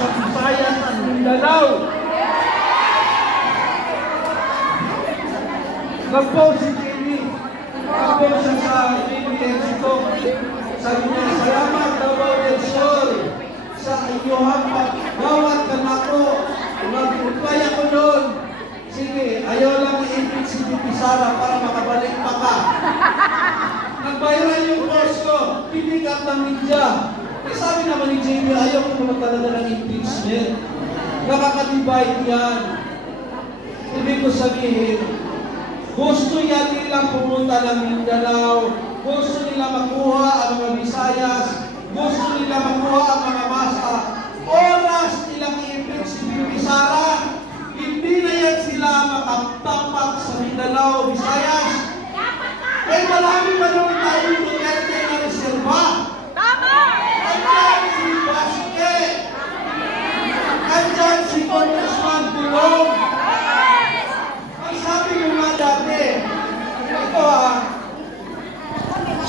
sa Visayas at Mindanao. Nag-post si Jimmy. Nag-post siya sa BBS ko. Sabi niya, salamat Davao del Sur sa inyong paggawat ka na ako. Nag-reply ako doon. Sige, ayaw lang i-impeach si Bibi Sara para makabalik pa ka. Nag-viral yung post ko. Pipick up ng media. Eh, sabi naman ni Jamie, ayaw ko naman talaga ng impeachment. Nakaka-divide yan. Ibig ko sabihin, gusto yan nilang pumunta ng Mindanao, gusto nila makuha ang mga Visayas, gusto nila makuha ang mga masa. Oras nilang i-impeach si Bibi Sara, hindi na yan sila makatapak sa Mindanao, Visayas. Eh, marami pa naman tayong Duterte na reserva. Tama! Andyan si Basque. Andyan si Congressman Dulong. Ang sabi ko nga dati, ito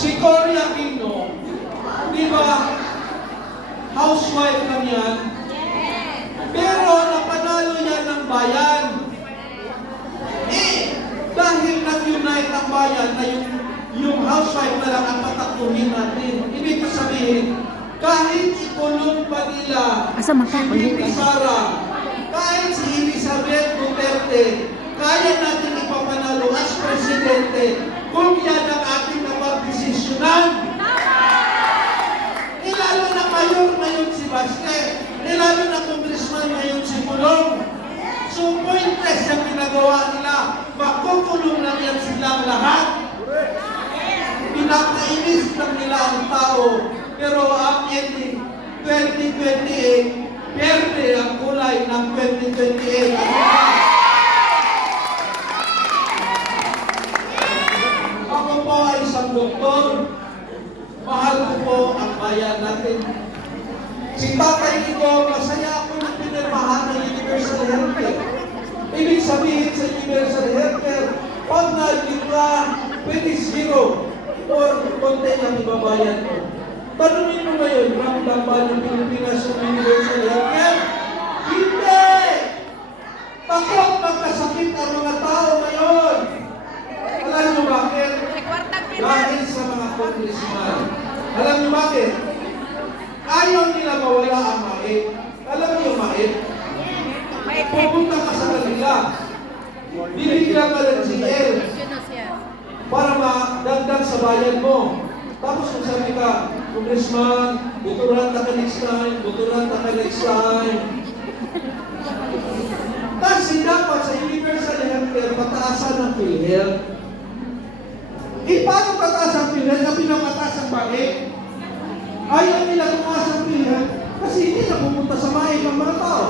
si Cory Aquino, di ba, housewife lang yan, pero napanalo yan ng bayan. Dahil nag-unite ang bayan na yung housewife na lang ang pataktuhin natin. Ibig ko sabihin, kahit ikulong pa nila si Bibi Sara, kahit si Elizabeth Duterte, kaya natin ipapanalo as presidente kung yan ang ating napag-desisyonan. Lalo na mayor ngayon si Basque, lalo na congressman ngayon si Pulong. So, pointless yung ginagawa nila. Makukulong lang yan silang lahat. Pinakainis lang nila ang tao. Pero ang ending, 2028, perde ang kulay ng 2028. Ako po ay isang doktor. Mahal ko po ang bayan natin. Si Tatay Nico, masaya ako na pinirmahan ng Universal Healthcare. Ibig sabihin sa Universal Healthcare, pag naging ka, pwede zero or konti ang ibabayan mo. Tanungin mo ngayon, ramdam ba ng Pilipinas sa Universal Healthcare? Hindi! Takot magkasakit ang mga tao ngayon. Alam niyo bakit? Dahil sa mga congressman. Alam niyo bakit? Ayaw nila mawala ang mait. Alam niyo mait? Pupunta ka sa kanila. Bibigyan ka ng GL para madagdag sa bayan mo. Tapos kung sabi ka, Congressman, buturan ka next time, buturan ka next time. Kasi dapat sa Universal Healthcare, pataasan ng PhilHealth. Paano pataas ang PhilHealth na pinapataas ang mait? Ayaw nila tumaas ang PhilHealth kasi hindi na pumunta sa mait ng mga tao.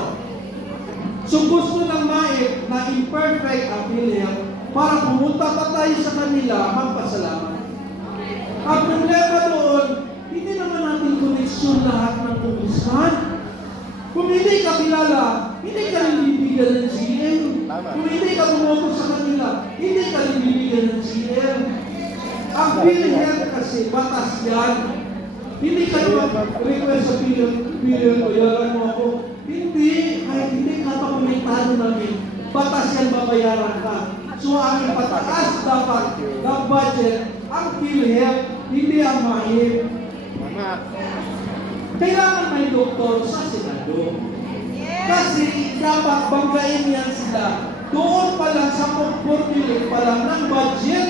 So gusto ng mait na imperfect ang PhilHealth para pumunta pa tayo sa kanila magpasalamat. Ang problema doon, hindi naman natin koneksyon lahat ng congressman. Kung hindi ka kilala, hindi ka rin bibigyan ng GL. Kung hindi ka bumoto sa kanila, hindi ka rin bibigyan ng GL. Ang PhilHealth kasi batas yan. Hindi ka naman request sa PhilHealth o yaran mo ako. Hindi, kahit hindi ka pa konektado namin, batas yan babayaran ka. So ang pataas dapat ng budget, ang PhilHealth, hindi ang mahirap. Kailangan may doktor sa Senado. Kasi dapat banggain yan sila. Doon pa lang sa formula pa lang ng budget,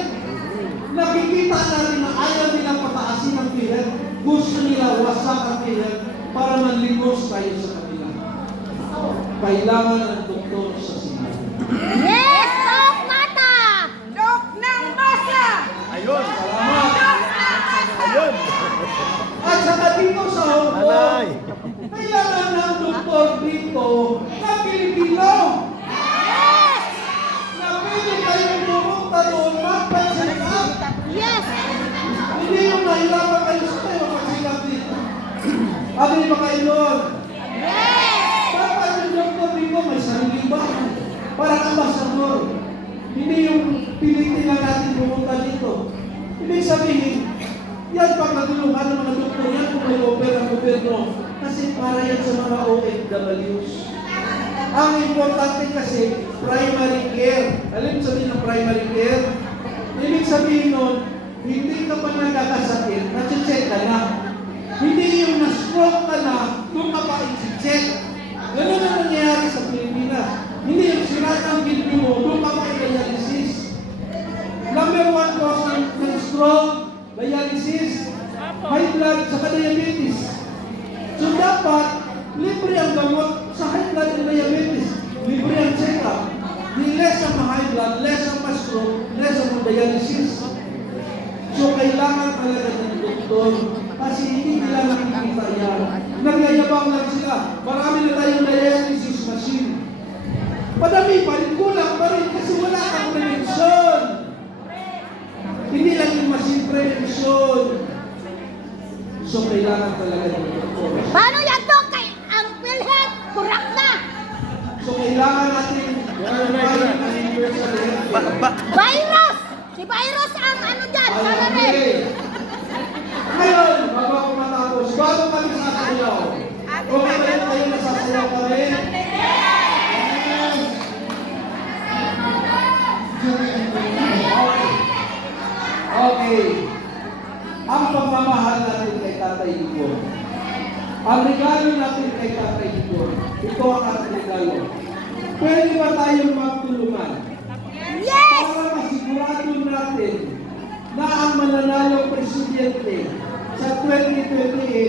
nakikita natin na ayaw nilang pataasin ang PhilHealth. Gusto nila wasak ang PhilHealth para manlimos tayo sa kanila. Kailangan ng doktor sa Senado. Yes! Dok Mata! Dok ng masa! Ayun! Salamat! Ayun! At saka dito sa Hong Kong, kailangan ng doktor dito na Pilipino. Yes! Na pwede kayong pumunta doon, magpa-check up. Yes! Hindi yung nahirapan kayo sa tayo mag-check dito. Ano yung mga ilon? Yes! Dapat yung doktor dito may sarili ba? Parang ambasador. Hindi yung pilitin lang natin pumunta dito. Ibig sabihin, yan pag natulungan ng mga doktor yan kung may offer ang gobyerno. Kasi para yan sa mga OFW. OFWs. Ang importante kasi, primary care. Alam mo sabihin ng primary care? Ibig sabihin nun, hindi ka pa nagkakasakit, na-check ka na. Hindi yung na-stroke ka na, doon ka pa i-check. Ganun ang nangyayari sa Pilipinas. Hindi yung sira ng kidney mo, doon ka pa i-dialysis. Number one cause ng stroke, dialysis, high blood, saka diabetes. So dapat, libre ang gamot sa high blood and diabetes. Libre ang check-up. Di less ang high blood, less ang stroke, less ang dialysis. So kailangan talaga ng doktor kasi hindi nila nakikita yan. Nagyayabang lang sila. Marami na tayong dialysis machine. Padami pa rin, kulang pa rin kasi wala kang prevention. Hindi lang yung machine prevention. So kailangan talaga ng doktor. Paano yan, Dok? Kay ang PhilHealth, kurak na. So kailangan natin ng universal healthcare. Virus! Si virus ang ano dyan, salary. Okay. Ngayon, bago ako matapos, bago kami sasayaw. Okay ba yun kayo nasasayaw kami? Okay. Ang pagmamahal natin kay Tatay Igor. Ang regalo natin kay Tatay Igor. Ito ang ating regalo. Pwede ba tayong magtulungan? Yes! Para masigurado natin na ang mananalong presidente sa 2028